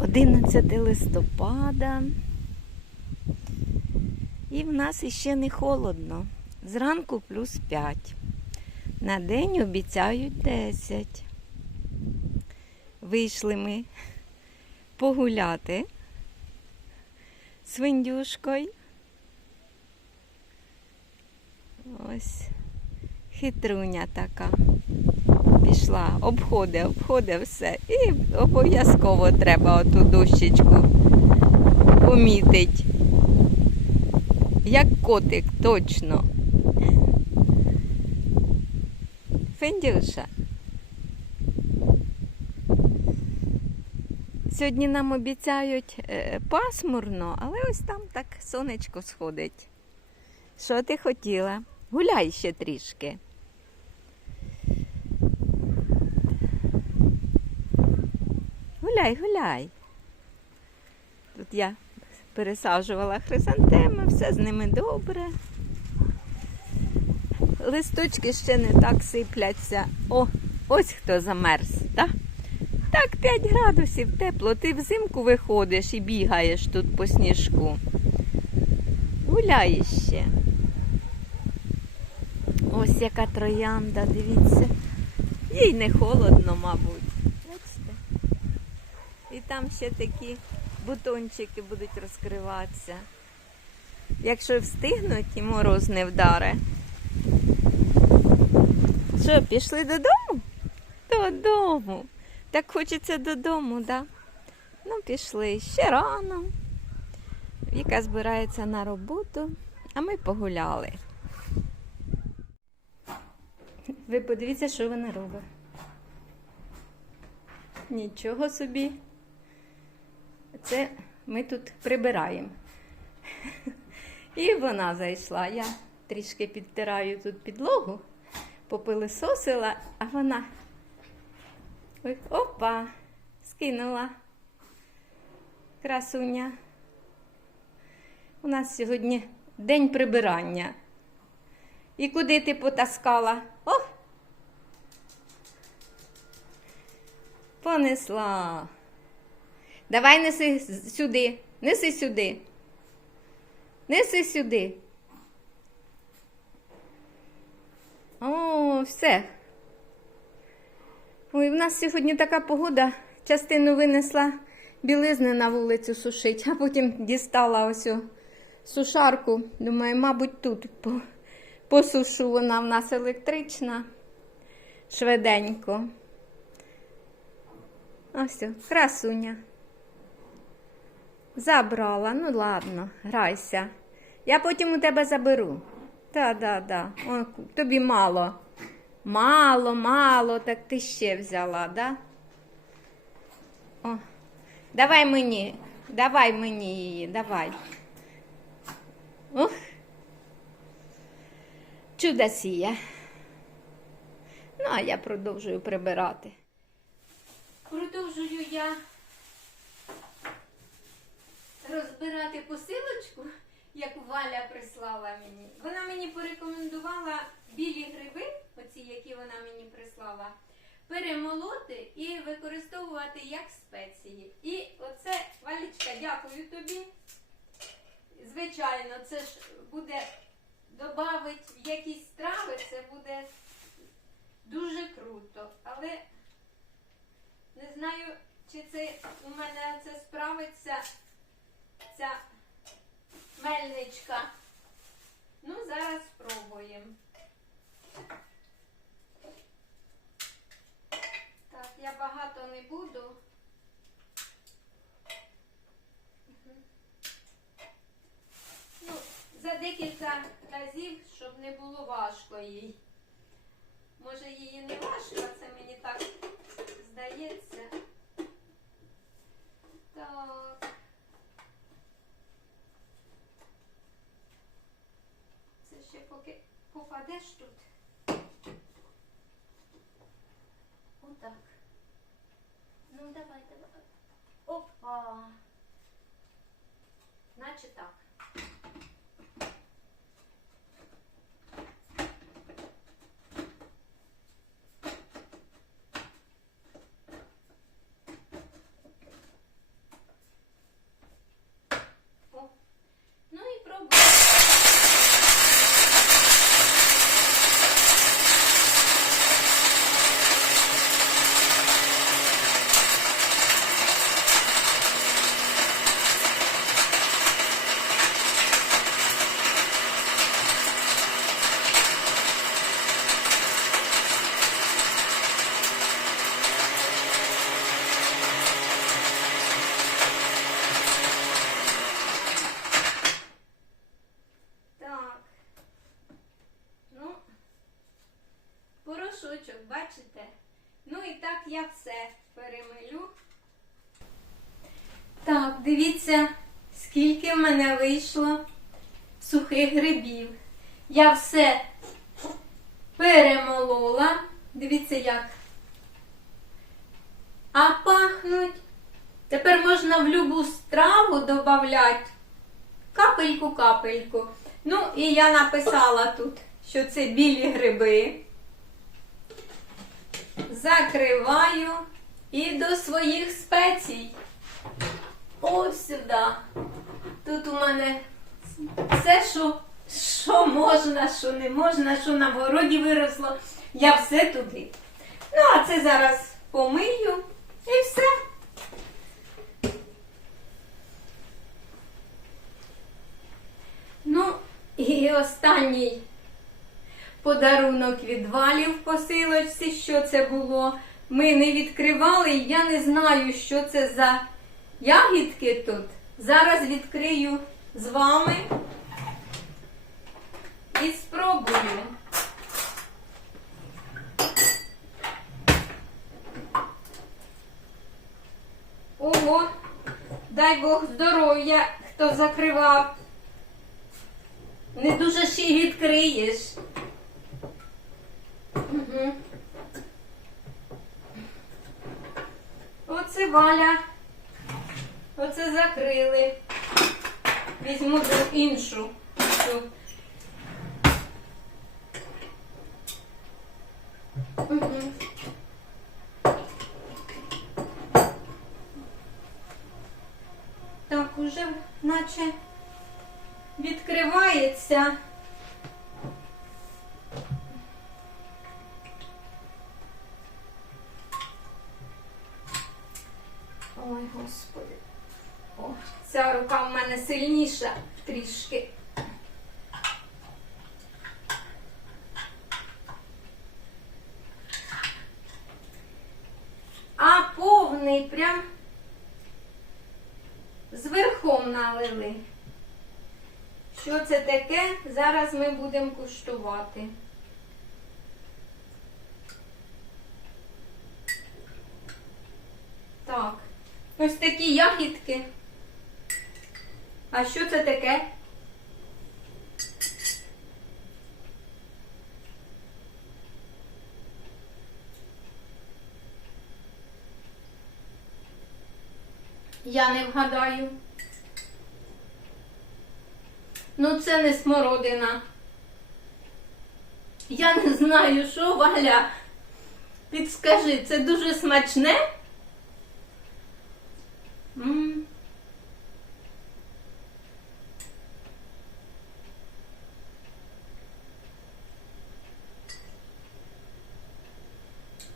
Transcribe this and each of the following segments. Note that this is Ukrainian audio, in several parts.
11 листопада. І в нас іще не холодно. Зранку плюс 5. На день обіцяють 10. Вийшли ми погуляти з Виндюшкою. Ось хитруня така. Пішла, обходить, обходить все. І обов'язково треба оту дощечку помітить. Як котик, точно. Фендюша. Сьогодні нам обіцяють е, пасмурно, але ось там так сонечко сходить. Що ти хотіла? Гуляй ще трішки. Гуляй, гуляй. Тут я пересаджувала хризантеми, все з ними добре. Листочки ще не так сипляться. О, ось хто замерз, так? Так, 5 градусів тепло. Ти взимку виходиш і бігаєш тут по сніжку. Гуляєш ще. Ось яка троянда, дивіться. Їй не холодно, мабуть. І там ще такі бутончики будуть розкриватися. Якщо встигнуть і мороз не вдаре. Що, пішли додому? Додому. Так хочеться додому? Да? Ну, пішли ще рано. Віка збирається на роботу, а ми погуляли. Ви подивіться, що вона робить. Нічого собі. Це ми тут прибираємо. І вона зайшла. Я трішки підтираю тут підлогу, попилисосила, а вона. Опа, скинула. Красуня. У нас сьогодні день прибирання. І куди ти потаскала? О! Понесла. Давай неси сюди. Неси сюди. Неси сюди. О, все. Ой, в нас сьогодні така погода. Частину винесла білизни на вулицю сушить, а потім дістала ось сушарку. Думаю, мабуть, тут посушу. Вона в нас електрична. Швиденько. Ось, красуня. Забрала, ну ладно, грайся. Я потім у тебе заберу. Та, да, да. Тобі мало. Мало, мало, так ти ще взяла, да? О, давай мені, давай мені її, давай. Ух. Чудосія. Ну, а я продовжую прибирати. Продовжую я розбирати посилочку, яку Валя прислала мені. Вона мені порекомендувала білі гриби, оці, які вона мені прислала, перемолоти і використовувати як спеції. І оце, Валічка, дякую тобі. Звичайно, це ж буде додати в якісь страви, це буде дуже круто. Але не знаю, чи це у мене це справиться ця мельничка. Ну, зараз спробуємо. Так, я багато не буду. Ну, за декілька разів, щоб не було важко їй. Може, її не важко, це мені так здається. Так. Це ще поки попадеш тут. Отак. Ну, давай, давай. Опа. Наче так. я все перемилю. Так, дивіться, скільки в мене вийшло сухих грибів. Я все перемолола. Дивіться, як. А пахнуть. Тепер можна в любу страву додати капельку-капельку. Ну, і я написала тут, що це білі гриби. Закриваю і до своїх спецій. Ось сюди. Тут у мене все, що, що можна, що не можна, що на городі виросло. Я все туди. Ну, а це зараз помию і все. Ну, і останній подарунок від Валі в посилочці. Що це було? Ми не відкривали, і я не знаю, що це за ягідки тут. Зараз відкрию з вами і спробую. Ого, дай Бог здоров'я, хто закривав. Не дуже ще й відкриєш. Угу. Оце Валя. Оце закрили. Візьму ту іншу. Так, уже наче відкривається. Ой, господи. О, ця рука в мене сильніша трішки. А повний прям з верхом налили. Що це таке? Зараз ми будемо куштувати. Так, ось такі ягідки. А що це таке? Я не вгадаю. Ну, це не смородина. Я не знаю, що Валя. Підскажи, це дуже смачне?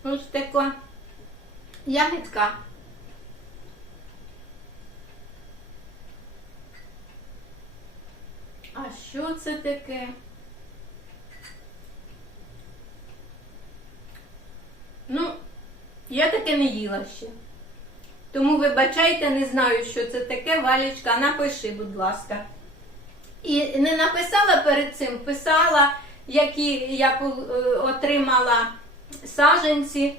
Ось така ягідка. А що це таке? Ну, я таке не їла ще. Тому, вибачайте, не знаю, що це таке, Валічка, напиши, будь ласка. І не написала перед цим, писала, які я е, отримала саженці.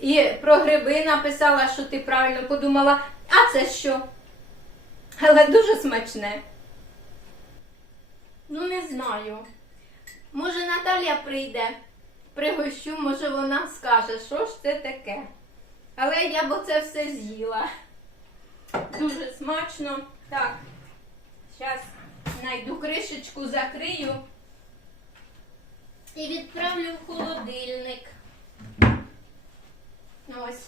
І про гриби написала, що ти правильно подумала. А це що? Але дуже смачне. Ну, не знаю. Може, Наталя прийде, пригощу, може вона скаже, що ж це таке. Але я б оце все з'їла. Дуже смачно. Так, зараз знайду кришечку, закрию і відправлю в холодильник. Ось.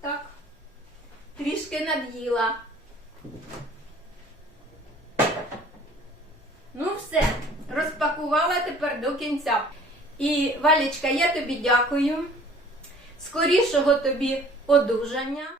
Так. Трішки над'їла. Ну, все, розпакувала тепер до кінця. І, Валічка, я тобі дякую. Скорішого тобі одужання.